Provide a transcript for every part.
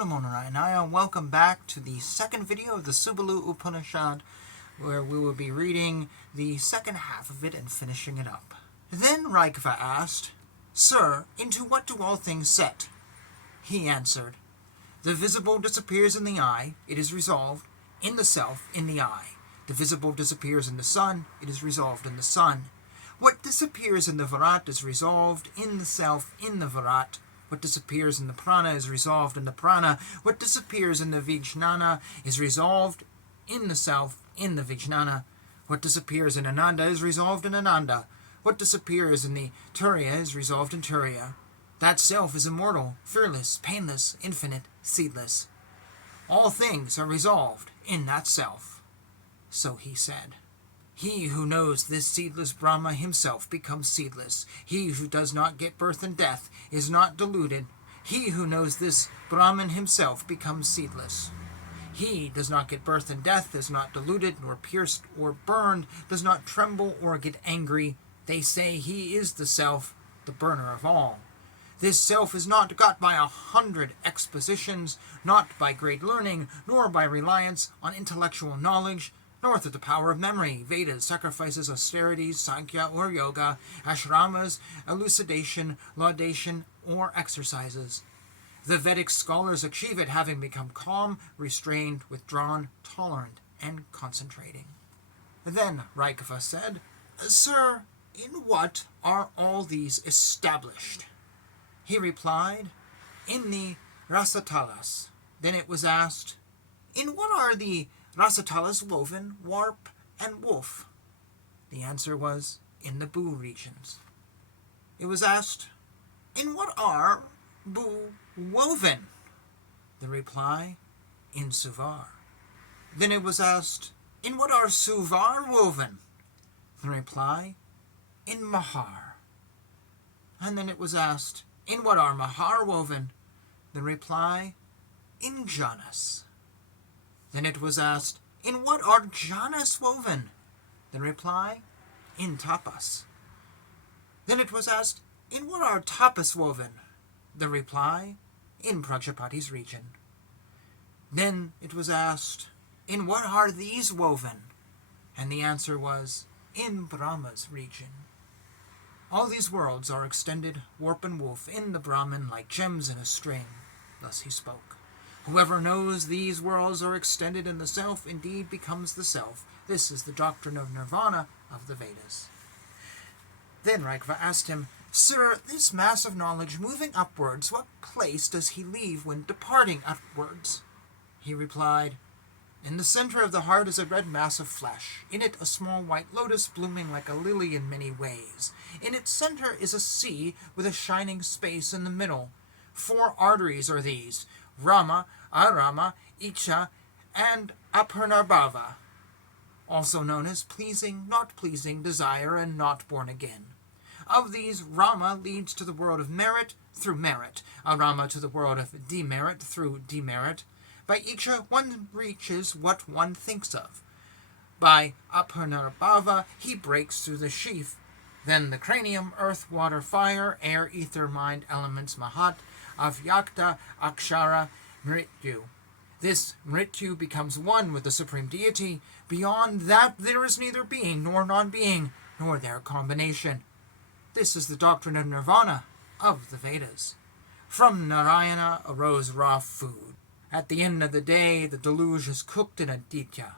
Namo Narayana, and welcome back to the second video of the Subalu Upanishad, where we will be reading the second half of it and finishing it up. Then Raikva asked, "Sir, into what do all things set?" He answered, "The visible disappears in the eye, it is resolved, in the self, in the eye. The visible disappears in the sun, it is resolved in the sun. What disappears in the Virat is resolved in the self, in the Virat. What disappears in the prana is resolved in the prana. What disappears in the Vijnana is resolved in the self, in the Vijnana. What disappears in Ananda is resolved in Ananda. What disappears in the Turiya is resolved in Turiya. That self is immortal, fearless, painless, infinite, seedless. All things are resolved in that self." So he said, "He who knows this seedless Brahma himself becomes seedless. He who does not get birth and death is not deluded. He who knows this Brahman himself becomes seedless. He does not get birth and death, is not deluded, nor pierced or burned, does not tremble or get angry. They say he is the self, the burner of all. This self is not got by 100 expositions, not by great learning, nor by reliance on intellectual knowledge, nor through the power of memory, Vedas, sacrifices, austerities, Sankhya or Yoga, ashramas, elucidation, laudation, or exercises. The Vedic scholars achieve it having become calm, restrained, withdrawn, tolerant, and concentrating." Then Raikva said, "Sir, in what are all these established?" He replied, "In the Rasatalas." Then it was asked, "In what are the Rasatalas woven, warp, and woof?" The answer was, "In the Bhu regions." It was asked, "In what are Bhu woven?" The reply, "In Suvar." Then it was asked, "In what are Suvar woven?" The reply, "In Mahar." And then it was asked, "In what are Mahar woven?" The reply, "In Janas." Then it was asked, "In what are Janas woven?" The reply, "In Tapas." Then it was asked, "In what are Tapas woven?" The reply, "In Prajapati's region." Then it was asked, "In what are these woven?" And the answer was, "In Brahma's region." All these worlds are extended, warp and woof, in the Brahman like gems in a string. Thus he spoke. Whoever knows these worlds are extended in the self indeed becomes the self. This is the doctrine of nirvana of the Vedas. Then Raikva asked him, "Sir, this mass of knowledge moving upwards, what place does he leave when departing upwards?" He replied, "In the center of the heart is a red mass of flesh. In it a small white lotus blooming like a lily in many ways. In its center is a sea with a shining space in the middle. 4 arteries are these: Rama, Arama, Icha, and Aparnarbhava, also known as pleasing, not pleasing, desire, and not born again. Of these, Rama leads to the world of merit through merit, Arama to the world of demerit through demerit. By Icha, one reaches what one thinks of. By Aparnarbhava, he breaks through the sheath. Then the cranium, earth, water, fire, air, ether, mind, elements, Mahat, Avyakta, Akshara, Mrityu. This Mrityu becomes one with the Supreme Deity. Beyond that there is neither being nor non-being, nor their combination. This is the doctrine of nirvana of the Vedas. From Narayana arose raw food. At the end of the day, the deluge is cooked in Aditya.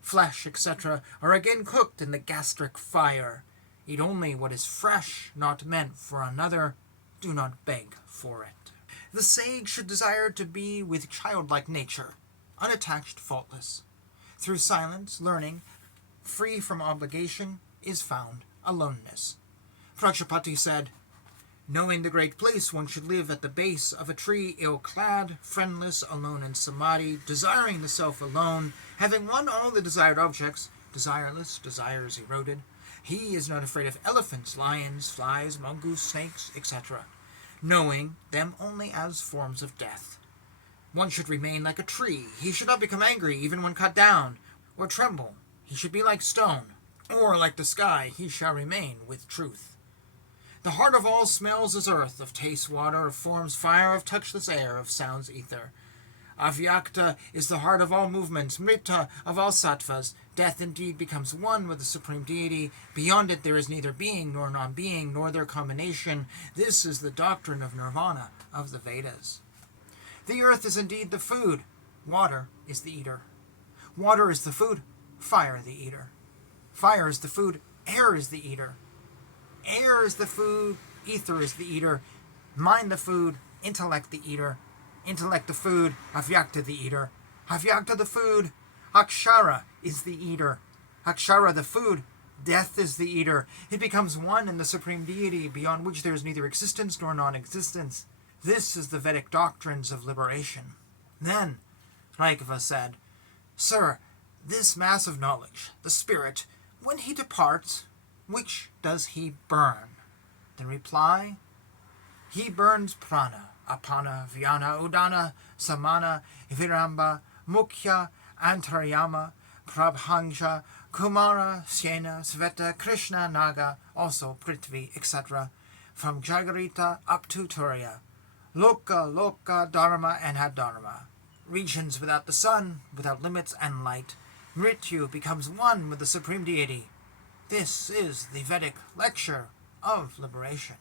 Flesh, etc., are again cooked in the gastric fire. Eat only what is fresh, not meant for another. Do not beg for it. The sage should desire to be with childlike nature, unattached, faultless. Through silence, learning, free from obligation, is found aloneness. Prajapati said, "Knowing the great place, one should live at the base of a tree, ill-clad, friendless, alone in samadhi, desiring the self alone, having won all the desired objects, desireless, desires eroded. He is not afraid of elephants, lions, flies, mongoose, snakes, etc., knowing them only as forms of death. One should remain like a tree. He should not become angry even when cut down, or tremble. He should be like stone, or like the sky, he shall remain with truth. The heart of all smells is earth, of taste water, of forms fire, of touchless air, of sounds ether. Avyakta is the heart of all movements, Mrita of all sattvas. Death indeed becomes one with the Supreme Deity. Beyond it there is neither being nor non-being, nor their combination. This is the doctrine of nirvana of the Vedas. The earth is indeed the food. Water is the eater. Water is the food. Fire the eater. Fire is the food. Air is the eater. Air is the food. Ether is the eater. Mind the food. Intellect the eater. Intellect the food. Avyakta the eater. Avyakta the food. Akshara is the eater. Akshara the food. Death is the eater. It becomes one in the Supreme Deity, beyond which there is neither existence nor non-existence. This is the Vedic doctrines of liberation. Then Raghava said, Sir, this mass of knowledge, the spirit, when he departs, which does he burn? The reply, he burns prana, apana, vyana, udana, samana, viramba, mukhya, antaryama, prabhanja, kumara, sena, sveta, krishna, naga, also prithvi, etc., from jagarita up to turiya, loka, dharma, and adharma, regions without the sun, without limits and light. Mrityu becomes one with the Supreme Deity. This is the Vedic lecture of liberation.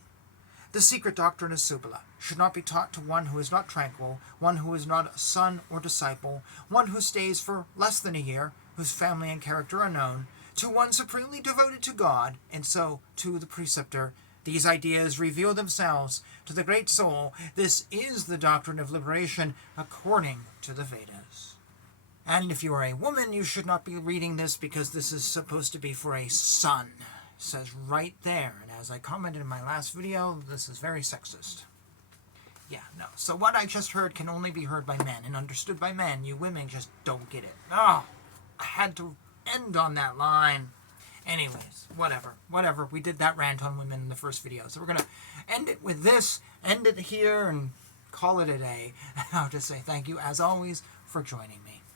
The secret doctrine of Subala should not be taught to one who is not tranquil, one who is not a son or disciple, one who stays for less than a year, whose family and character are known, to one supremely devoted to God, and so to the preceptor. These ideas reveal themselves to the great soul. This is the doctrine of liberation according to the Vedas. And if you are a woman, you should not be reading this because this is supposed to be for a son. It says right there. And as I commented in my last video, this is very sexist. Yeah, no. So what I just heard can only be heard by men and understood by men. You women just don't get it. Oh, I had to end on that line. Anyways, whatever. We did that rant on women in the first video. So we're going to end it with this, end it here, and call it a day. And I'll just say thank you, as always, for joining me.